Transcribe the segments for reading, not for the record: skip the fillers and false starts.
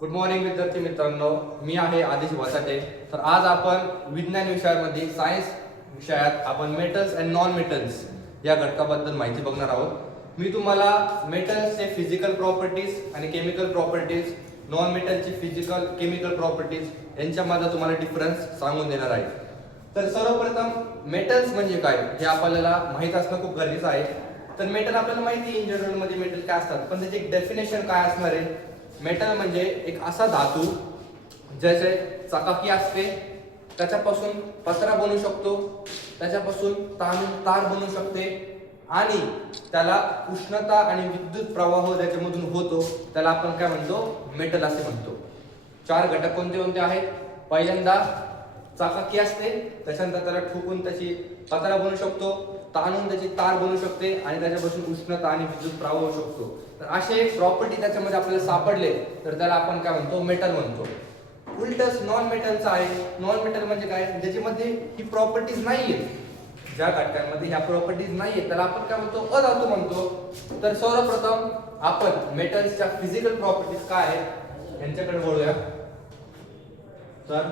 Good morning विद्यार्थी मित्रांनो, मी आहे आदिश वसाटे. तर आज आपण विज्ञान विषयामध्ये सायन्स विषयात आपण मेटल्स अँड नॉन मेटल्स या घटकाबद्दल माहिती बघणार आहोत. मी तुम्हाला मेटल्सचे फिजिकल प्रॉपर्टीज आणि केमिकल प्रॉपर्टीज, नॉन मेटलची फिजिकल केमिकल प्रॉपर्टीज यांच्यामध्ये तुम्हाला डिफरन्स सांगून देणार आहे. तर सर्वप्रथम मेटल्स म्हणजे काय हे आपल्याला माहित असणं खूप गरजेचं आहे. तर मेटल आपल्याला माहिती आहे इन जनरल मध्ये मेटल काय असतात, पण त्याची एक डेफिनेशन काय असणार आहे. मेटल म्हणजे एक असा धातू ज्याचे चकाकी असते, त्याच्यापासून पत्रा बनू शकतो, त्याच्यापासून तार बनू शकते आणि त्याला उष्णता आणि विद्युत प्रवाह त्याच्यामधून होतो, त्याला आपण काय म्हणतो, मेटल असे म्हणतो. चार घटक कोणते कोणते आहेत. पहिल्यांदा चाकाकी असते, त्याच्यानंतर त्याला ठोकून त्याची पत्रा बनू शकतो, ताणून त्याची तार बनू शकते आणि त्याच्यापासून उष्णता आणि विद्युत प्रवाह होऊ शकतो. तर असे प्रॉपर्टी त्याच्यामध्ये आपल्याला सापडले तर त्याला आपण काय म्हणतो, मेटल म्हणतो. उलटच नॉन मेटलचं आहे. नॉन मेटल म्हणजे काय, ज्याच्यामध्ये ही प्रॉपर्टीज नाहीये, ज्या घटकांमध्ये ह्या प्रॉपर्टीज नाहीये त्याला आपण काय म्हणतो, अधातू म्हणतो. तर सर्वप्रथम आपण मेटल्सच्या फिजिकल प्रॉपर्टीज काय आहेत यांच्याकडे वळूया. तर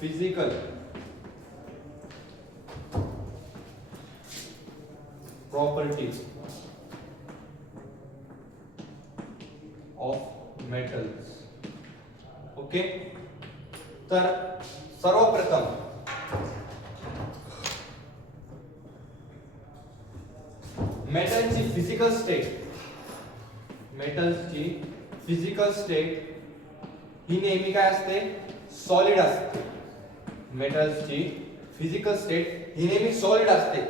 physical properties of metals. Okay, तर सर्वप्रथम मेटलची फिजिकल स्टेट, मेटल्सची फिजिकल स्टेट ही नेहमी काय असते, सॉलिड असते. मेटल्सची फिजिकल स्टेट ही नेहमी सॉलिड असते,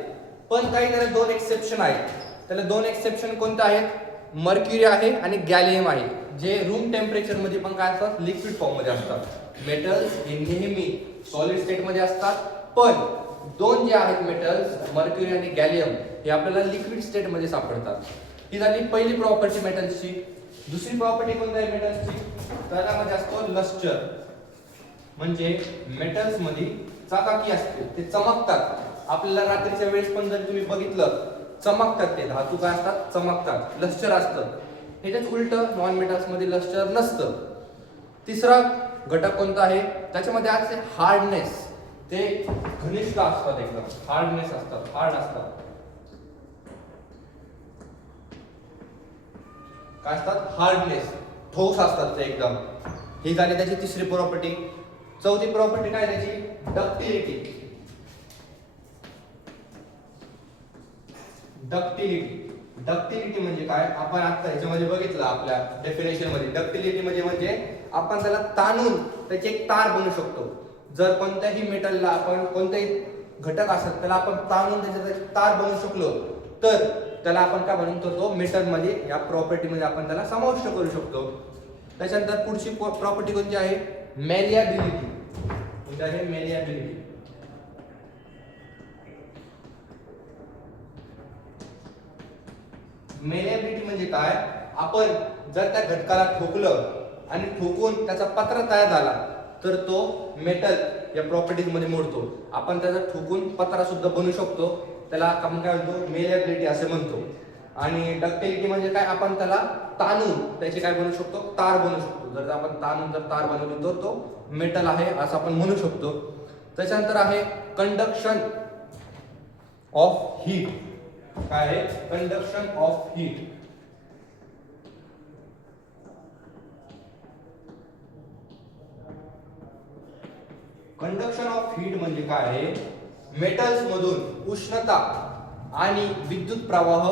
पण काही त्याला दोन एक्सेप्शन आहेत. त्याला दोन एक्सेप्शन कोणते आहेत, मर्क्युरी आहे आणि गॅलियम आहे, जे रूम टेम्परेचर मध्ये पण काय असतात, लिक्विड फॉर्म मध्ये असतात. मेटल्स हे नेहमी सॉलिड स्टेट मध्ये असतात, पण दोन जे आहेत मेटल्स, मर्क्युरी आणि गॅलियम, हे आपल्याला लिक्विड स्टेट मध्ये सापडतात. ही झाली पहिली प्रॉपर्टी मेटल्सची. दुसरी प्रॉपर्टी कोणती आहे मेटल्सची, त्यामध्ये असतो लस्टर. म्हणजे मेटल्स मध्ये चकाकी असते, ते चमकतात. आपल्याला रात्रीच्या वेळेस पण जर तुम्ही बघितलं, चमकतात, ते धातू काय असतात, चमकतात, लस्टर असतं. ह्याच्यात उलट नॉन मेटल्स मध्ये लस्टर नसतं. तिसरा घटक कोणता आहे, त्याच्यामध्ये असते हार्डनेस. ते घनिष्ठ असतात, एकदम हार्डनेस असतात, हार्ड असतात. काय असतात, हार्डनेस, ठोस असतात ते एकदम. ही झाली त्याची तिसरी प्रॉपर्टी. चौथी प्रॉपर्टी काय त्याची, डक्टिलिटी. डक्टिलिटी म्हणजे काय, आपण आता ह्याच्यामध्ये बघितलं आपल्या डेफिनेशन मध्ये. डक्टिलिटी म्हणजे आपण त्याला ताणून त्याची एक तार बनवू शकतो. जर कोणत्याही मेटलला आपण कोणतेही घटक असतात त्याला आपण ताणून त्याची तार बनवू शकलो तर त्याला आपण काय म्हणतो, तो मेटल मध्ये या प्रॉपर्टी मध्ये आपण त्याला समाविष्ट करू शकतो. त्याच्यानंतर पुढची प्रॉपर्टी कोणती आहे, मेलिएबिलिटी. कोणती आहे, मेलिएबिलिटी. मेलिएबिलिटी म्हणजे काय, आपण जर त्या घटकाला ठोकलं आणि ठोकून त्याचा पत्रा तयार झाला तर तो मेटल या प्रॉपर्टीज मध्ये मोडतो. आपण त्याचा ठोकून पत्रा सुद्धा बनवू शकतो, त्याला आपण काय म्हणतो, मेलिएबिलिटी असे म्हणतो. आणि डक्टिलिटी म्हणजे काय, आपण त्याला ताणून त्याची काय बनवू शकतो, तार बनवू शकतो. जर आपण ताणून जर तार बनवली तर तो मेटल आहे असं आपण म्हणू शकतो. त्याच्यानंतर आहे कंडक्शन ऑफ हीट. काय आहे, conduction of heat. Conduction of heat म्हणजे काय आहे, मेटल्स मधून उष्णता आणि विद्युत प्रवाह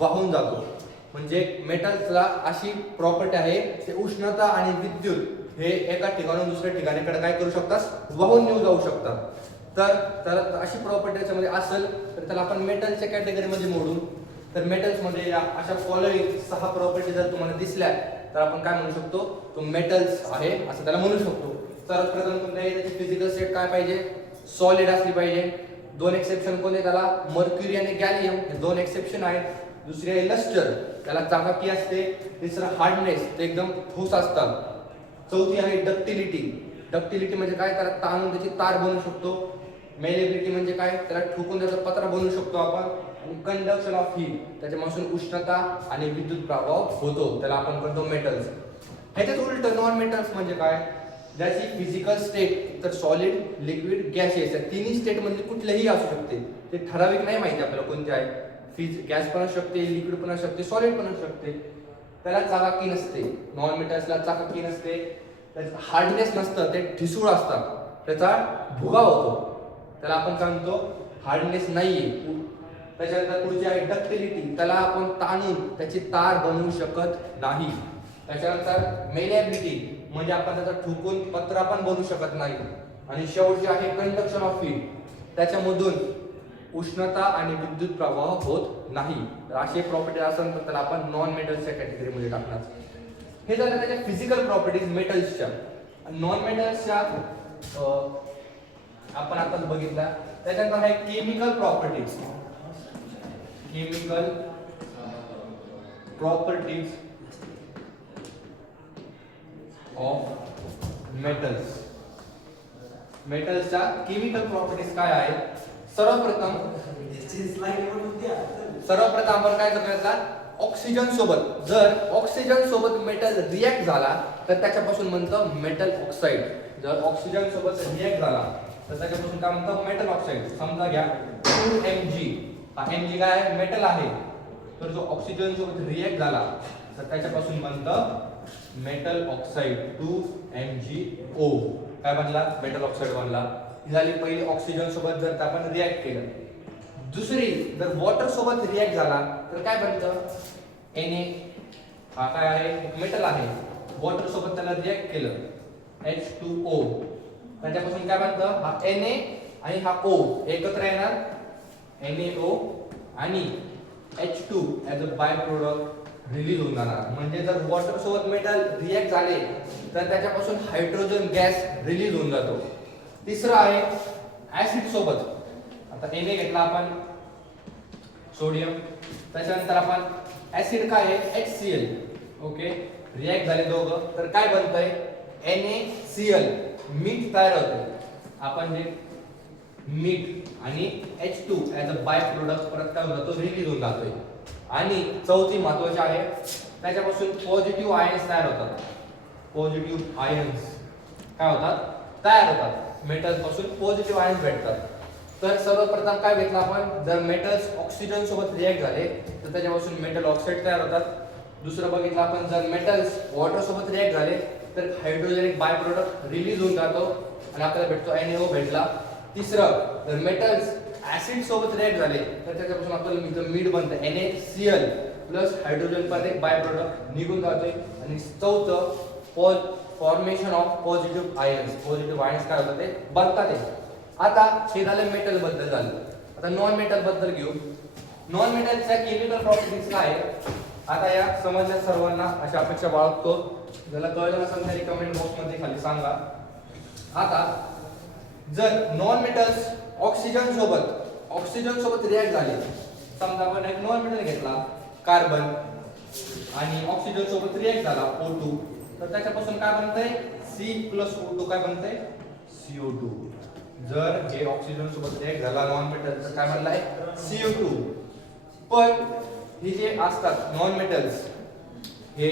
वाहून जातो. म्हणजे मेटल्सला अशी प्रॉपर्टी आहे, ते उष्णता आणि विद्युत हे एका ठिकाणाहून दुसऱ्या ठिकाणीकडे काय करू शकतात, वाहून नेऊ जाऊ शकतात. तर त्याला अशी प्रॉपर्टी त्याच्यामध्ये असेल तर त्याला आपण मेटलच्या कॅटेगरीमध्ये मोडू. तर मेटल्स मध्ये या अशा फॉलोइंग 6 प्रॉपर्टी जर तुम्हाला दिसल्या तर आपण काय म्हणू शकतो, तो मेटल्स आहे असं त्याला म्हणू शकतो. सर्वप्रथम कोणत्याही त्याची फिजिकल स्टेट काय पाहिजे, सॉलिड असली पाहिजे. दोन एक्सेप्शन कोणते, त्याला मर्क्युरी आणि गॅलियम हे दोन एक्सेप्शन आहेत. दुसरी आहे लस्टर, त्याला चकाकी असते. तिसरं हार्डनेस, ते एकदम ठोस असतात. चौथी आहे डक्टिलिटी. डक्टिलिटी म्हणजे काय, त्याला ताणून त्याची तार बनवू शकतो. मेलिएबिलिटी म्हणजे काय, त्याला ठोकून त्याचा पत्रा बनवू शकतो आपण. आणि कंडक्शन ऑफ हीट, त्याच्यापासून उष्णता आणि विद्युत प्रभाव होतो, त्याला आपण म्हणतो मेटल्स. ह्याच्यात उलट नॉन मेटल्स म्हणजे काय, ज्याची फिजिकल स्टेट तर सॉलिड, लिक्विड, गॅसियस या तिन्ही स्टेट मध्ये कुठलेही असू शकते. ते ठराविक नाही माहिती आपल्याला कोणते आहे. गॅस पण असू शकते, लिक्विड पण असू शकते, सॉलिड पण असू शकते. त्याला चाकाकी नसते. नॉन मेटल्सला चाकाकी नसते, त्याचं हार्डनेस नसतं, ते ठिसूळ असतात, त्याचा भुगा होतो, त्याला आपण काय म्हणतो हार्डनेस नाहीये. त्याच्यानंतर पुढची आहे डक्टिलिटी, त्याला आपण ताणून त्याची तार बनवू शकत नाही. त्याच्यानंतर मेलेबिलिटी, म्हणजे आपण त्याचा ठोकून पत्रा पण बनवू शकत नाही. आणि शेवटची आहे कंडक्शन ऑफ हीट, त्याच्यामधून उष्णता आणि विद्युत प्रवाह होत नाही. तर अशी प्रॉपर्टी असेल तर त्याला आपण नॉन मेटल्सच्या कॅटेगरीमध्ये टाकणार. हे झालं त्याच्या फिजिकल प्रॉपर्टीज मेटल्सच्या. नॉन मेटल्सच्या आपण आता बघितला. त्याच्यानंतर आहे chemical properties. Chemical properties of metals. मेटल्सच्या केमिकल प्रॉपर्टीज काय आहेत? सर्वप्रथम आपण काय करायचं, ऑक्सिजन सोबत जर ऑक्सिजन सोबत मेटल रिएक्ट झाला तर त्याच्यापासून म्हणतं मेटल ऑक्साईड. जर ऑक्सिजन सोबत रिएक्ट झाला तर त्याच्यापासून काय म्हणतं मेटल ऑक्साईड. समजा घ्या 2Mg, हा Mg काय आहे, मेटल आहे. तर जो ऑक्सिजन सोबत रिएक्ट झाला तर त्याच्यापासून बनतं मेटल ऑक्साईड 2MgO. काय बनला, मेटल ऑक्साईड बनला. ही झाली पहिली ऑक्सिजन सोबत जर आपण रिएक्ट केलं. दुसरी जर वॉटर सोबत रिएक्ट झाला तर काय बनतं, Na. हा काय आहे, एक मेटल आहे. वॉटर सोबत त्याला रिएक्ट केलं H2O, त्याच्यापासून काय बनतं, हा Na आणि हा O एकत्र येणार NaO आणि H2 as a by product release होऊन जाणार. म्हणजे जर वॉटर सोबत मेटल रिएक्ट झाले तर त्याच्यापासून हायड्रोजन गॅस रिलीज होऊन जातो. तिसरं आहे ऍसिड सोबत. आता Na घेतला आपण, सोडियम, त्याच्यानंतर आपण ऍसिड काय आहे, HCl. ओके, रिएक्ट झाले दोघं तर काय बनतंय, NaCl, मीठ तयार होते. आपण जे मीठ आणि H2 as a by product परत काय होतो, रिलीज होऊन जातोय. आणि चौथी महत्वाची आहे, त्याच्यापासून पॉझिटिव्ह आयन्स तयार होतात. पॉझिटिव्ह आयन्स काय होतात, तयार होतात. मेटल पासून पॉझिटिव्ह आयन्स भेटतात. तर सर्वप्रथम काय घेतलं आपण, जर मेटल्स ऑक्सिजन सोबत रिएक्ट झाले तर त्याच्यापासून मेटल ऑक्साईड तयार होतात. दुसरं बघितलं आपण, जर मेटल्स वॉटर सोबत रिएक्ट झाले तर हायड्रोजन एक बाय प्रोडक्ट रिलीज होऊन जातो आणि आपल्याला भेटतो NaO भेटला. तिसरं, जर मेटल्स ऍसिड सोबत रिएक्ट झाले तर त्याच्यापासून आपल्याला मीठ बनतं NaCl प्लस हायड्रोजन पण एक बाय प्रोडक्ट निघून जातोय. आणि चौथं, formation of positive ions. Positive ions काय होतात, ते बनतात. आता हे झालं मेटल बद्दल झालं. आता नॉन मेटल बद्दल घेऊ. नॉन मेटलच्या केमिकल प्रॉपर्टीज काय आहे, आता या समजल्या सर्वांना अशा अपेक्षा बाळगतो. ज्याला कळलं नसेल तरी कमेंट बॉक्स मध्ये खाली सांगा. आता जर नॉन मेटल्स ऑक्सिजन सोबत रिएक्ट झाले, समजा आपण एक नॉन मेटल घेतला कार्बन आणि ऑक्सिजन सोबत रिएक्ट झाला O2, तर त्याच्यापासून काय बनतंय, C+O2 काय बनतंय, CO2. जर हे ऑक्सिजन सोबत रिएक्ट झाला नॉन मेटल तर काय बनलाय, CO2. पण हे जे असतात नॉन मेटल्स हे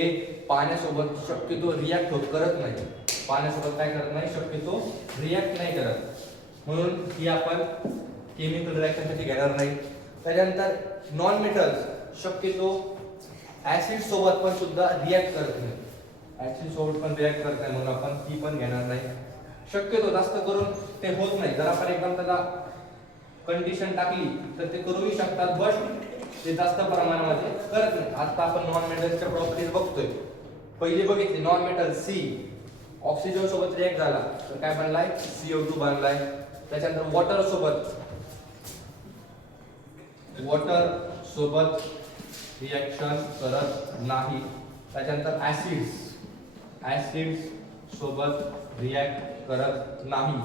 पाण्यासोबत शक्यतो रिएक्ट करत नाही. पाण्यासोबत काय करत नाही, शक्यतो रिएक्ट नाही करत. म्हणून ही आपण केमिकल रिएक्शन साठी घेणार नाही. त्याच्यानंतर नॉन मेटल्स शक्यतो ऍसिड सोबत पण सुद्धा रिएक्ट करत नाही. ऍसिड सोबत पण रिएक्ट करत नाही म्हणून आपण ती पण घेणार नाही. शक्यतो जास्त करून ते होत नाही. जर आपण एकदम त्याला कंडिशन टाकली तर ते करूही शकतात, बट ते जास्त प्रमाणामध्ये करत नाही. आता आपण नॉन मेटल्सच्या प्रॉपर्टीज बघतोय. पहिली बघितली नॉन मेटल C ऑक्सिजन सोबत रिएक्ट झाला तर काय बनलाय, CO2 बनलाय. त्याच्यानंतर वॉटर सोबत रिएक्शन करत नाही. त्याच्यानंतर ऍसिड्स सोबत रिएक्ट करत नाही.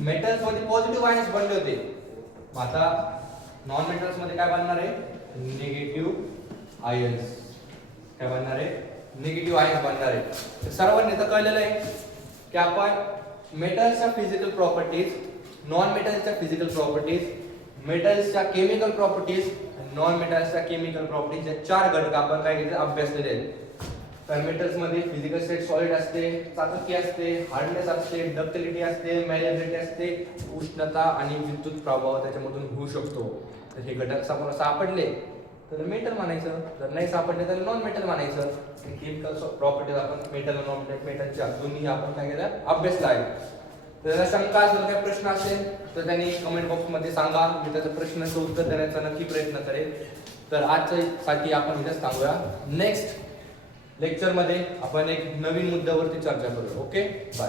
मेटल्स मध्ये पॉझिटिव्ह आयन्स बनले होते, आता नॉन मेटल्स मध्ये काय बनणार आहे, निगेटिव्ह आयन्स. काय बनणार आहे, निगेटिव्ह आयन्स बनणार आहे. सर्वांनी तर कळलेलं आहे की आपण मेटल्सच्या फिजिकल प्रॉपर्टीज, नॉन मेटल्सच्या फिजिकल प्रॉपर्टीज, मेटल्सच्या केमिकल प्रॉपर्टीज, नॉन मेटल्सच्या केमिकल प्रॉपर्टीज या 4 घटक आपण काय घेतले अभ्यासलेले आहेत. तर मेटल्स मध्ये फिजिकल स्टेट सॉलिड असते, चाककी असते, हार्डनेस असते, डक्टिलिटी असते, मॅलिएबिलिटी असते, उष्णता आणि विद्युत प्रभाव त्याच्यामधून होऊ शकतो. तर हे घटक सापडले तर मेटल मानायचं, जर नाही सापडले तर नॉन मेटल मानायचं. केमिकल प्रॉपर्टीज आपण मेटल आणि नॉन मेटलच्या दोन्ही आपण काय केलं अभ्यासला आहे. तर त्याला शंका असेल, काही प्रश्न असेल तर त्यांनी कमेंट बॉक्स मध्ये सांगा, मी त्याच्या प्रश्नाचं उत्तर देण्याचा नक्की प्रयत्न करेल. तर आजच्यासाठी आपण इथेच थांबूया. नेक्स्ट लेक्चर मध्ये आपण एक नवीन मुद्द्यावरती चर्चा करूया. Okay, bye.